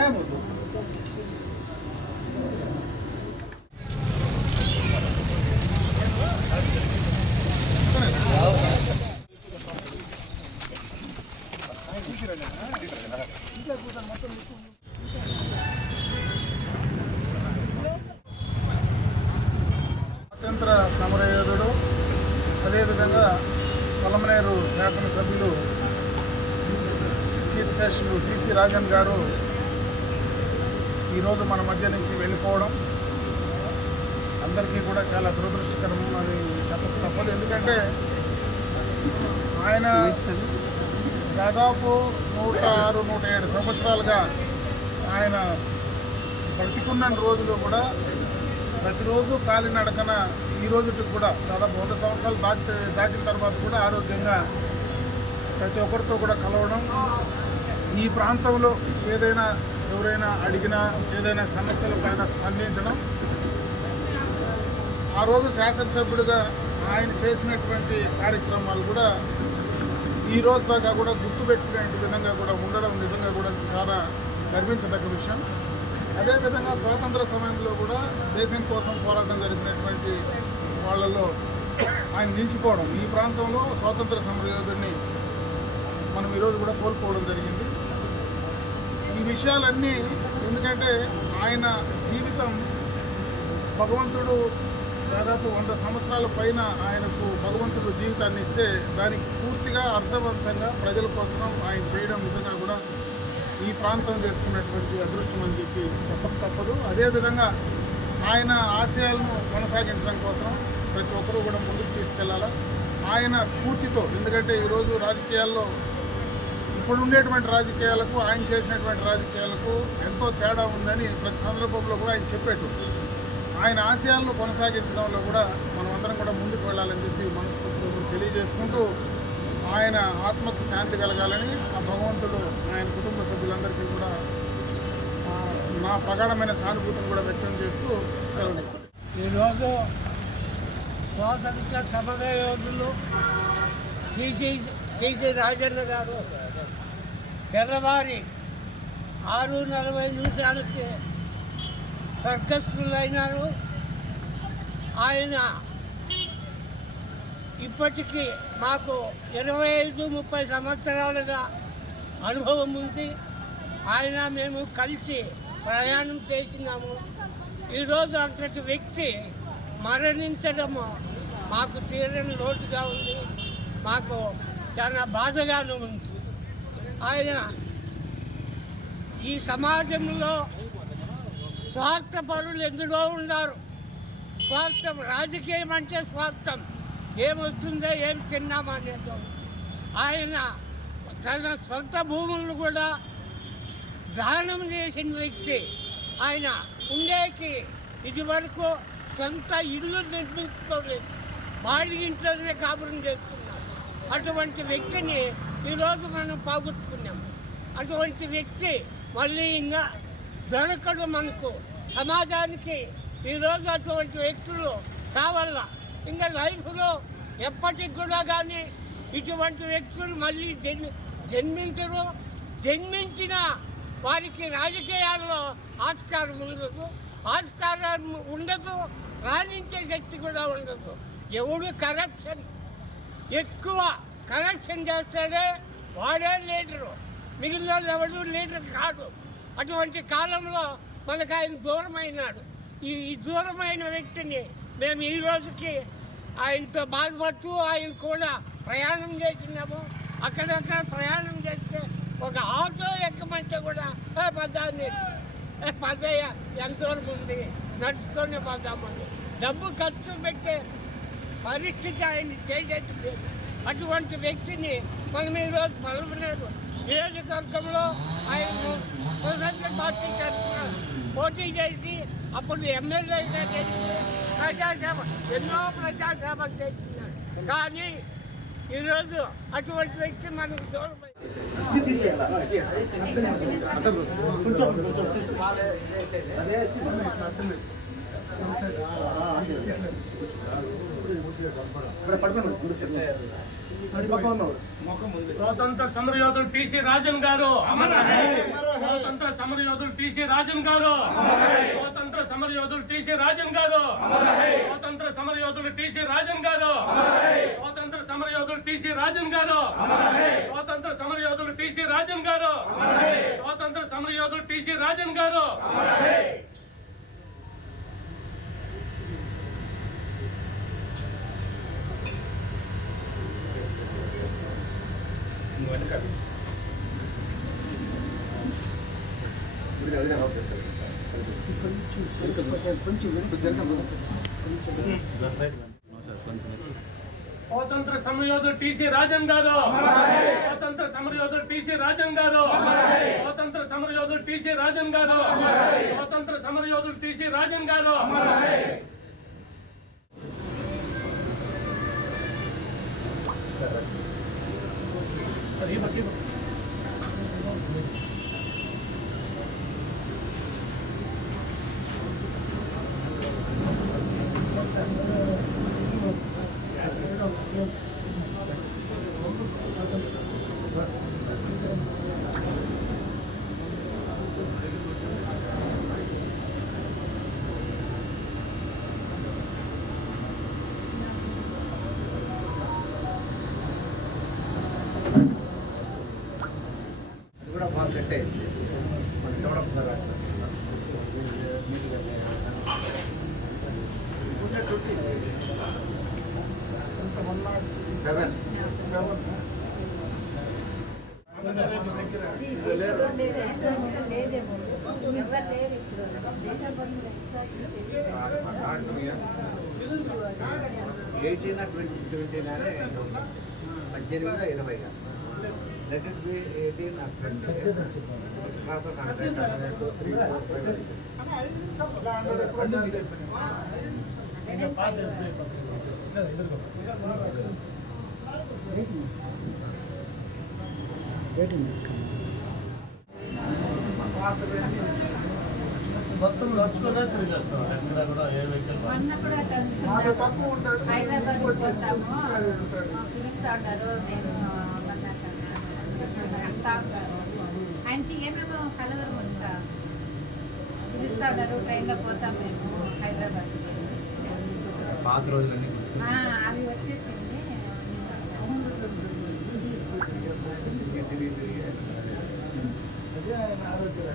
స్వాతంత్ర సమరయోధుడు, అదేవిధంగా పొలమనేరు శాసనసభ్యులు కీర్తిశేషులు టీసీ రాజన్ గారు ఈరోజు మన మధ్య నుంచి వెళ్ళిపోవడం అందరికీ కూడా చాలా దురదృష్టకరం అని చెప్పక తప్పదు. ఎందుకంటే ఆయన దాదాపు 106-107 సంవత్సరాలుగా ఆయన బ్రతికున్న రోజులు కూడా ప్రతిరోజు కాలినడకన ఈ రోజుకి కూడా దాదాపు 100 సంవత్సరాలు దాటిన తర్వాత కూడా ఆరోగ్యంగా ప్రతి ఒక్కరితో కూడా కలవడం, ఈ ప్రాంతంలో ఏదైనా ఎవరైనా అడిగినా ఏదైనా సమస్యల పైన స్పందించడం, ఆ రోజు శాసనసభ్యుడిగా ఆయన చేసినటువంటి కార్యక్రమాలు కూడా ఈ రోజు దాకా కూడా గుర్తుపెట్టుకునే విధంగా కూడా ఉండడం నిజంగా కూడా చాలా గర్వించదగ్గ విషయం. అదేవిధంగా స్వాతంత్ర సమయంలో కూడా దేశం కోసం పోరాటం జరిపినటువంటి వాళ్ళలో ఆయన నిలిచిపోవడం, ఈ ప్రాంతంలో స్వాతంత్ర సమరయోధుడిని మనం ఈరోజు కూడా కోల్పోవడం జరిగింది. ఈ విషయాలన్నీ ఎందుకంటే ఆయన జీవితం భగవంతుడు దాదాపు 100 సంవత్సరాల పైన ఆయనకు భగవంతుడు జీవితాన్ని ఇస్తే దానికి పూర్తిగా అర్థవంతంగా ప్రజల కోసం ఆయన చేయడం నిజంగా కూడా ఈ ప్రాంతం చేసుకున్నటువంటి అదృష్టం అని చెప్పి చెప్పక తప్పదు. అదేవిధంగా ఆయన ఆశయాలను కొనసాగించడం కోసం ప్రతి ఒక్కరూ కూడా ముందుకు తీసుకెళ్లాలా. ఆయన స్ఫూర్తితో, ఎందుకంటే ఈరోజు రాజకీయాల్లో ఇప్పుడు ఉండేటువంటి రాజకీయాలకు ఆయన చేసినటువంటి రాజకీయాలకు ఎంతో తేడా ఉందని ప్రతి సందర్భంలో కూడా ఆయన చెప్పేట్టు ఆయన ఆశయాలను కొనసాగించడంలో కూడా మనం అందరం కూడా ముందుకు వెళ్ళాలని చెప్పి మనస్ఫూర్తిగా తెలియజేసుకుంటూ ఆయన ఆత్మకు శాంతి కలగాలని ఆ భగవంతుడు ఆయన కుటుంబ సభ్యులందరికీ కూడా నా ప్రగాఢమైన సానుభూతిని కూడా వ్యక్తం చేస్తూ తెలియజేస్తాను. ఈరోజు స్వాతంత్ర సమరయోధులు టీసీ రాజన్న గారు తెల్లవారి 6:40 స్వర్గస్థులైనారు. ఆయన ఇప్పటికీ మాకు 25-30 సంవత్సరాలుగా అనుభవం ఉంది. ఆయన మేము కలిసి ప్రయాణం చేసినాము. ఈరోజు అంతటి వ్యక్తి మరణించడము మాకు తీరని లోటుగా ఉంది, మాకు చాలా బాధగాను ఉంది. ఆయన ఈ సమాజంలో స్వార్థపరులు ఎందులో ఉన్నారు. స్వార్థం, రాజకీయం అంటే స్వార్థం, ఏమొస్తుందో ఏం తిన్నామా అనేది. ఆయన తన సొంత భూములను కూడా దానం చేసిన వ్యక్తి. ఆయన ఉండేకి ఇది వరకు సొంత ఇల్లు నిర్మించుకోలేదు, బాడీ ఇంట్లోనే కాపురం చేస్తున్నారు. అటువంటి వ్యక్తిని ఈరోజు మనం పోగొట్టుకున్నాము. అటువంటి వ్యక్తి మళ్ళీ ఇంకా దొరకడు మనకు. సమాజానికి ఈరోజు అటువంటి వ్యక్తులు కావాలా. ఇంకా లైఫ్లో ఎప్పటికి కూడా కానీ ఇటువంటి వ్యక్తులు మళ్ళీ జన్మించరు. జన్మించిన వారికి రాజకీయాల్లో ఆస్కారం ఉండదు, ఆస్కారం ఉండదు, రాణించే శక్తి కూడా ఉండదు. ఎవడు కరప్షన్ ఎక్కువ కరప్షన్ చేస్తాడే వాడే లీడరు, మిగిలిన ఎవడు లీడర్ కాదు. అటువంటి కాలంలో మనకు ఆయన దూరమైనాడు. ఈ దూరమైన వ్యక్తిని మేము ఈ రోజుకి ఆయనతో బాధపడుతూ ఆయన కూడా ప్రయాణం చేసినాము. అక్కడక్కడ ప్రయాణం చేస్తే ఒక ఆటో ఎక్కమంటే కూడా పదయ్య ఎంతవరకు ఉంది, నడుచుకొని పదామని డబ్బు ఖర్చు పెట్టే పరిస్థితి ఆయన చేసేది లేదు. అటువంటి వ్యక్తిని మనం ఈరోజు పొలమనేరు నియోజకవర్గంలో ఆయన స్వతంత్ర పార్టీ తరఫున పోటీ చేసి అప్పుడు ఎమ్మెల్యేగా చేసి ప్రజాసేవ ఎన్నో ప్రజాసేవలు చేస్తున్నాడు. కానీ ఈరోజు అటువంటి వ్యక్తి మనకు దూరం. స్వాతంత్ర సమరయోధుడు టీసీ రాజన్ గారు, స్వాతంత్ర సమరయోధులు టీసీ రాజన్ గారు, స్వాతంత్ర సమరయోధులు టీసీ రాజన్ గారు, స్వాతంత్ర సమరయోధులు టీసీ రాజన్ గారు, స్వాతంత్ర సమరయోధులు టీసీ రాజన్ గారు, స్వాతంత్ర సమరయోధులు టీసీ రాజన్ గారు, స్వాతంత్ర సమరయోధులు టీసీ రాజన్ గారు. స్వాతంత్ర సమరయోధులు టీసీ రాజన్ గారు, స్వాతంత్ర సమరయోధులు టీసీ రాజన్ గారు, స్వాతంత్ర సమరయోధులు టీసీ రాజన్ గారు, స్వాతంత్ర సమరయోధులు టీసీ రాజన్ గారు. కూడా బాగా సెట్ అయింది. మన develop seven eighteen 2020 let it be 18 or 20 classes 100 2 3 4 మొత్తం నడుచుకునే తిరిగేస్తాం. ఎక్కడ కూడా ఏ వెహికల్ హైదరాబాద్ పోతాము పిలుస్తాడు. నేను ఆయనకి ఏమేమో కలవరం వస్తా పిలుస్తాడు. ట్రైన్లో పోతాం మేము హైదరాబాద్. పాత రోజులన్నీ అవి వచ్చేసింది. ఆరోగ్య